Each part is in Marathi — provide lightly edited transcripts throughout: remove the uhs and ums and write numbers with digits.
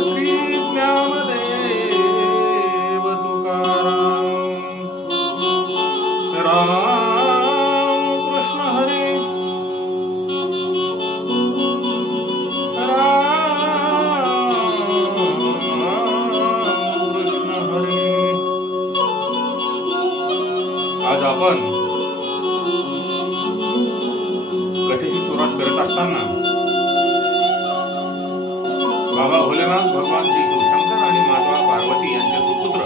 श्री ज्ञानदेव तुकाराम। राम कृष्ण हरी आज आपण कथेची सुरुवात करत असताना बाबा भोलेनाथ, भगवान श्री शिवशंकर आणि माता पार्वती यांचे सुपुत्र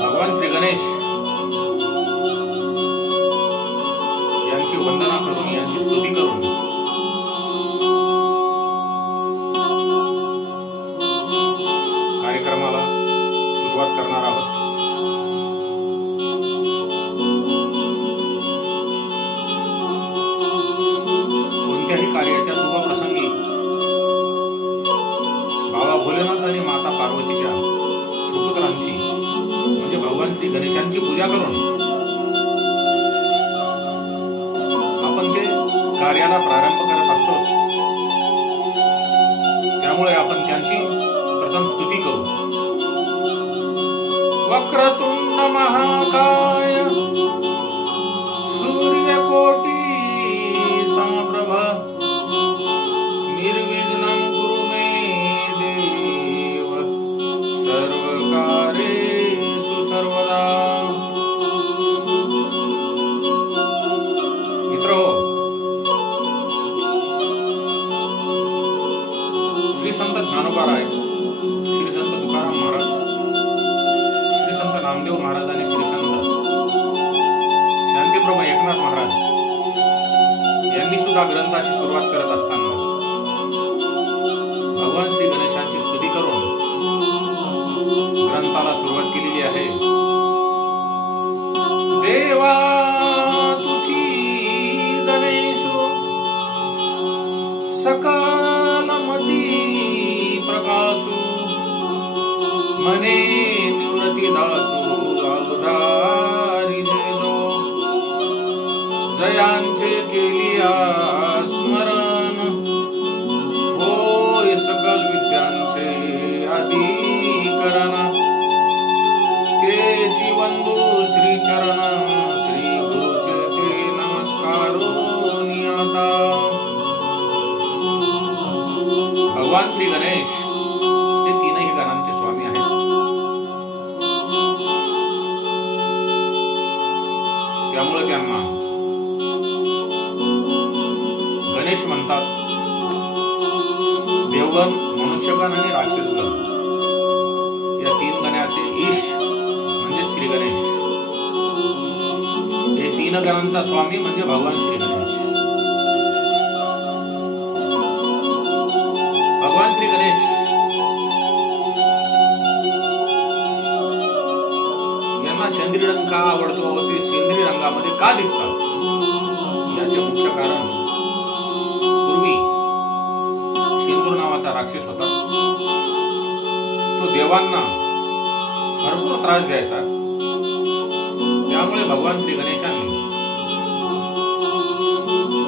भगवान श्री गणेश यांची वंदना करून, यांची स्तुती करून कार्यक्रमाला सुरुवात करणार आहोत। कोणत्याही कार्याच्या शुभप्रसंगी बाबा भोलेनाथ आणि माता पार्वतीच्या सुपुत्रांची म्हणजे भगवान श्री गणेशांची पूजा करून आपण ते कार्याला प्रारंभ करत असतो। त्यामुळे आपण त्यांची प्रथम स्तुती करू। वक्रतुंड महाकाय सूर्यकोटी समप्रभ निर्विघ्नं कुरु मे देव सर्वकार्येषु सर्वदा। मित्रहो, श्री संत ज्ञानोबाराय, श्री संत तुकाराम महाराज, श्री संत नामदेव महाराज आणि श्री संत शांतीप्रभू एकनाथ महाराज यांनी सुद्धा ग्रंथाची सुरुवात करत असताना भगवान श्री गणेशांची स्तुती करून ग्रंथाला सुरुवात केलेली आहे। देवा तुझी गणेशो सकलमती प्रकाशो मने निवृत्ती दासो अवधारी जेजो जयांचे केलिया स्मरण होय सकल विद्यांचे अधिकरण ते जीवंदू श्री चरण श्री गुरुचे ते नमस्कारो नियता। भगवान श्री गणेश हे तीनही गणांचे स्वामी आहेत। त्यामुळे त्यांना गणेश म्हणतात। देवगण, मनुष्यगण आणि राक्षसगण या तीन गणाचे ईश म्हणजे श्री गणेश। हे तीन गणांचा स्वामी म्हणजे भगवान श्री गणेश। भगवान श्री गणेश यांना शेंद्री रंग का आवडतो व ते शेंद्री रंगामध्ये का दिसतात याचे मुख्य कारण शेंदूर नावाचा राक्षस होता। तो देवांना भरपूर त्रास द्यायचा। त्यामुळे भगवान श्री गणेशांनी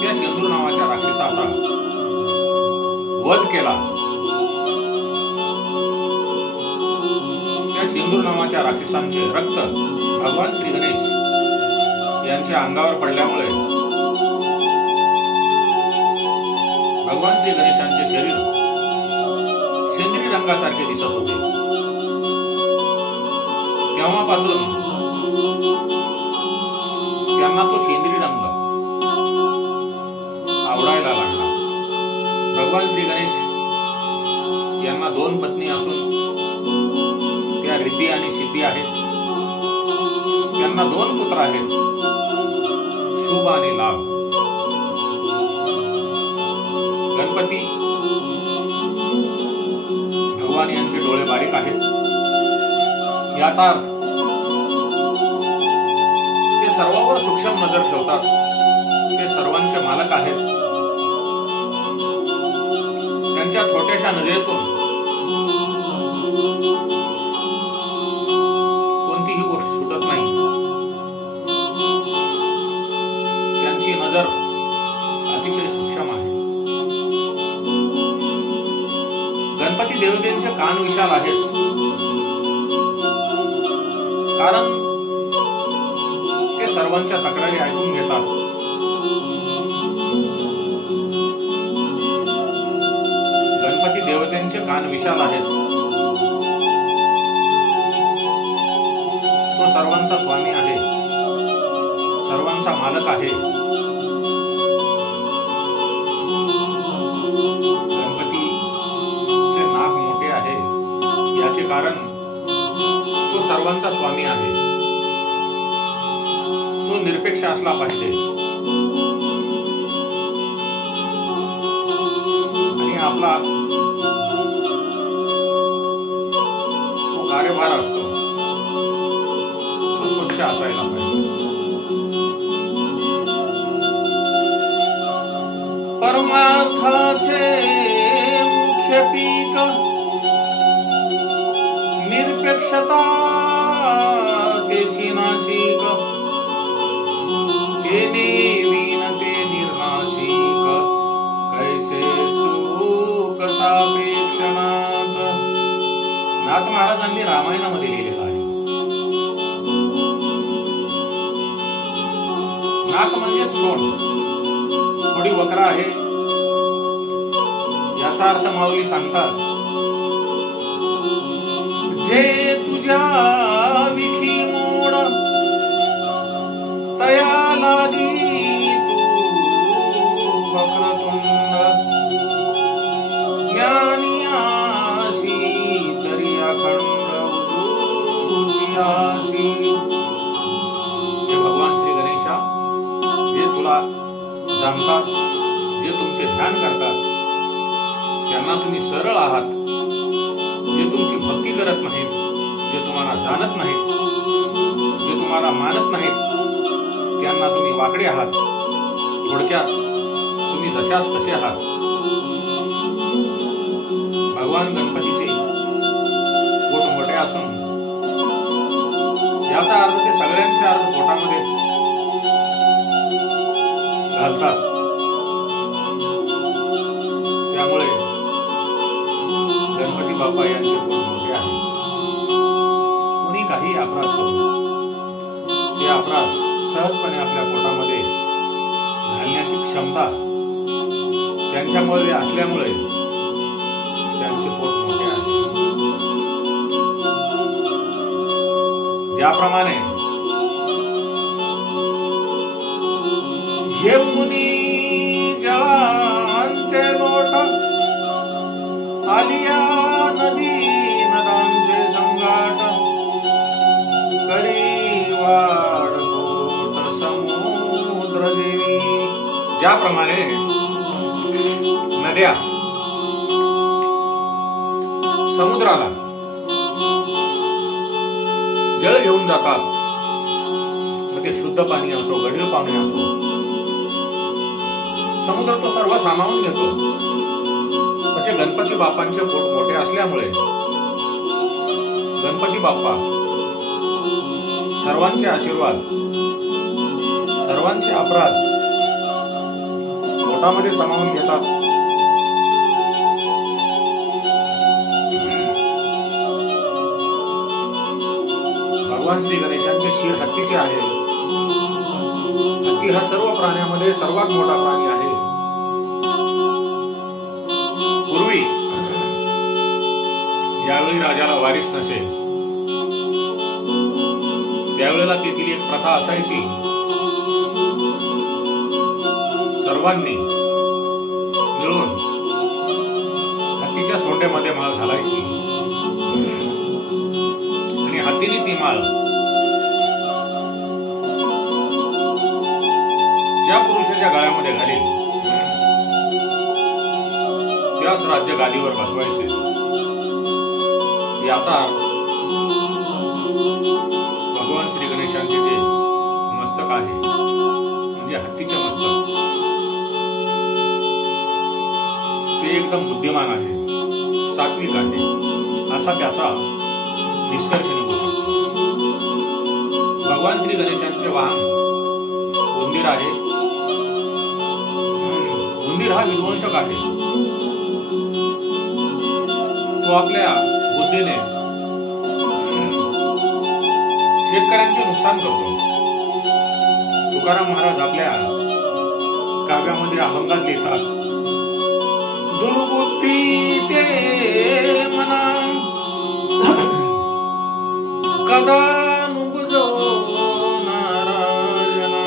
त्या शेंदूर नावाच्या राक्षसाचा वध केला। त्या शेंदूर नावाच्या राक्षसांचे रक्त भगवान श्री गणेश यांच्या अंगावर पडल्यामुळे भगवान श्री गणेशांचे शरीर शेंद्री रंगासारखे दिसत होते। तेव्हापासून त्यांना तो शेंद्री रंग आवडायला लागला। भगवान श्री गणेश यांना दोन पत्नी असून त्या रिद्धी आणि सिद्धी आहेत। त्यांना दोन पुत्र आहेत, शुभ आणि लाभ। गणपती भगवान यांचे डोळे बारीक आहेत। याचा अर्थ ते सर्वांवर सूक्ष्म नजर ठेवतात। ते सर्वांचे मालक आहेत। त्यांच्या छोट्याशा नजरेतून कोणतीही गोष्ट सुटत नाही। त्यांची नजर अतिशय सूक्ष्म आहे। गणपती देवतेंचे कान विशाल आहेत, कारण ते सर्वांच्या तक्रारी ऐकून घेतात. गणपती देवतेंचे कान विशाल आहेत. तो सर्वांचा स्वामी आहे, सर्वांचा मालक आहे. गणपतीचे नाक मोठे आहे याचे कारण तो सर्वांचा स्वामी आहे. तो निरपेक्ष असला पाहिजे आणि आपला तो कार्यभार असतो तो स्वच्छ असायला पाहिजे. परमार्थाचे मुख्य पीक निरपेक्षता तेची नाशिक, तेने वीण ते निर्नाशिक, कैसे सुख सापेक्षणात. नाथ महाराजांनी रामायणामध्ये लिहिलेलं आहे. नाक म्हणजे सोंड, थोडी वक्र आहे. याचा अर्थ माऊली सांगतात, जे तुझ्या विखी मोड तया लागी तू वक्रतुंड, ज्ञानी आशी तरी अखंड उजूची. हे भगवान श्री गणेशा, जे तुला जाणतात, जे तुमचे ध्यान करतात, त्यांना तुम्ही सरळ आहात. जे तुमची भक्ती करत नाहीत, जे तुम्हाला जाणत नाहीत, जे तुम्हाला मानत नाहीत, त्यांना तुम्ही वाकडे आहात. थोडक्यात तुम्ही जशाच तसे आहात. भगवान गणपतीचे पोट मोठे असून याचा अर्थ ते सगळ्यांचे अर्थ पोटामध्ये घालतात. त्यामुळे गणपती बाप्पा यांचे पोट मोठे आहे. कोणी काही अपराध करू, ते अपराध सहजपणे आपल्या पोटामध्ये घालण्याची क्षमता त्यांच्यामुळे असल्यामुळे त्यांचे पोट मोठे आहे. ज्याप्रमाणे घेऊनी जळांचे लोट, आलिया नदी नदांचे संगाट, करी वाढ गोट समुद्र जेवी. ज्याप्रमाणे नद्या समुद्राला जल घेऊन जातात, मग ते शुद्ध पाणी असो, गढीळ पाणी असो, समुद्र तो सर्व सामावून घेतो. तसे गणपती बाप्पांचे पोट मोठे असल्यामुळे गणपती बाप्पा सर्वांचे आशीर्वाद, सर्वांचे अपराध पोटामध्ये सामावून घेतात. भगवान श्री गणेशांचे शिर हत्तीचे आहे. हत्ती हा सर्व प्राण्यामध्ये सर्वात मोठा प्राणी आहे. पूर्वी ज्यावेळी राजाला वारीस नसे, त्यावेळेला तेथील एक प्रथा असायची, सर्वांनी मिळून हत्तीच्या सोंडेमध्ये माळ घालायची आणि हत्तीने ती माळ ज्या पुरुषाच्या गळ्यामध्ये घालील त्याच राज्य गादीवर बसवायचे. याचा अर्थ भगवान श्री गणेशांचे जे मस्तक आहे म्हणजे हत्तीचे मस्तक, ते एकदम बुद्धिमान आहे, सात्विक आहे, असा त्याचा निष्कर्ष निघू शकतो. भगवान श्री गणेशांचे वाहन उंदीर आहे. उंदीर हा विध्वंसक आहे. तो आपल्या बुद्धीने शेतकऱ्यांचे नुकसान करतो. तुकाराम महाराज आपल्या काव्यामध्ये अभंगात लिहितात, दुर्बुद्धी ते मना कदा नुबुजो नारायणा.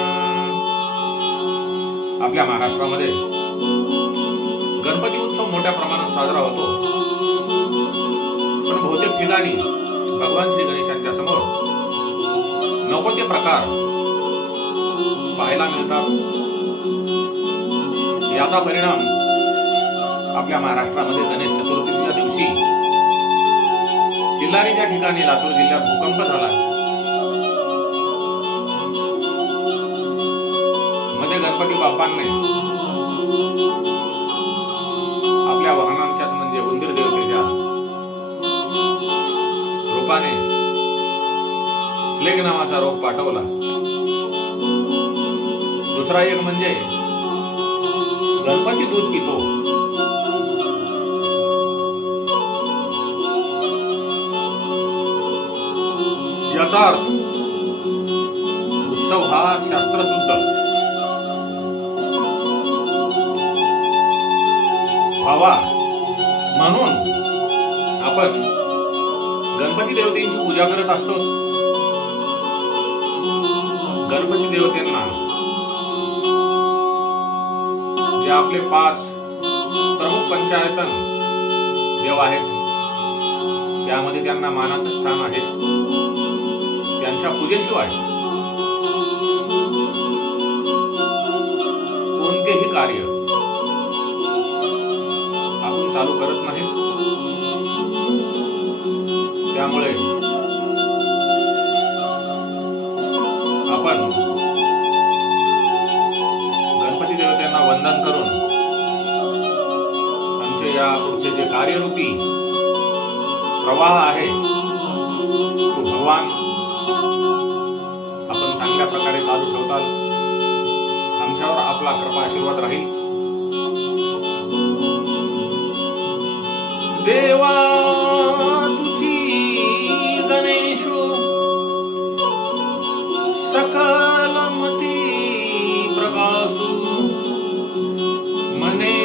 आपल्या महाराष्ट्रामध्ये गणपती उत्सव मोठ्या प्रमाणात साजरा होतो, पण बहुतेक ठिकाणी भगवान श्री गणेशांच्या समोर नको ते प्रकार पाहायला मिळतात. याचा परिणाम आपल्या महाराष्ट्रामध्ये गणेश चतुर्थीच्या दिवशी किल्लारीच्या ठिकाणी लातूर जिल्ह्यात भूकंप झाला. मध्ये गणपती बाप्पांनी आपल्या वाहनांच्या म्हणजे उंदीर देवतेच्या रूपाने प्लेग नावाचा रोग पाठवला. दुसरा एक म्हणजे गणपती दूध पितो. याचा अर्थ उत्सव हा शास्त्रशुद्ध व्हावा म्हणून आपण गणपती देवतेची पूजा करत असतो. गणपती देवतेंना जे आपले 5 प्रमुख पंचायतन देव आहेत त्यामध्ये त्यांना मानाचं स्थान आहे. त्यांच्या पूजेशिवाय कोणतेही कार्य आपण चालू करत नाही. त्यामुळे आपण गणपती देवतेंना वंदन करून आमचे या पुढचे जे कार्यरूपी प्रवाह आहे तो भगवान आपण चांगल्या प्रकारे चालू ठेवताल. आमच्यावर आपला कृपा आशीर्वाद राहील. देवा तुझी गणेशो सकलमती प्रकाशो मने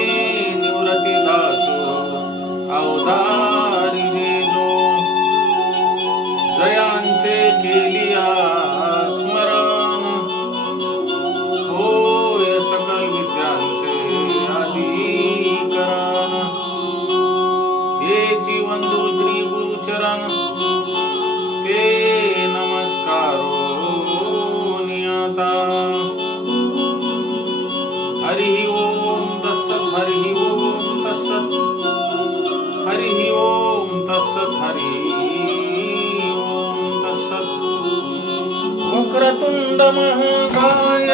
निवृत्ती दासो अवतारी जेजो जयांचे केलिया स्मरण होय सकल विद्यांचे अधिकरण तेची वंदू श्री गुरुचरण ते नमस्कारो नियता. हरि ओम तत्सत हरि ओम तत्सत हरि ओम तत्सत हरि ओम तत्सत. वक्रतुंड महाकाय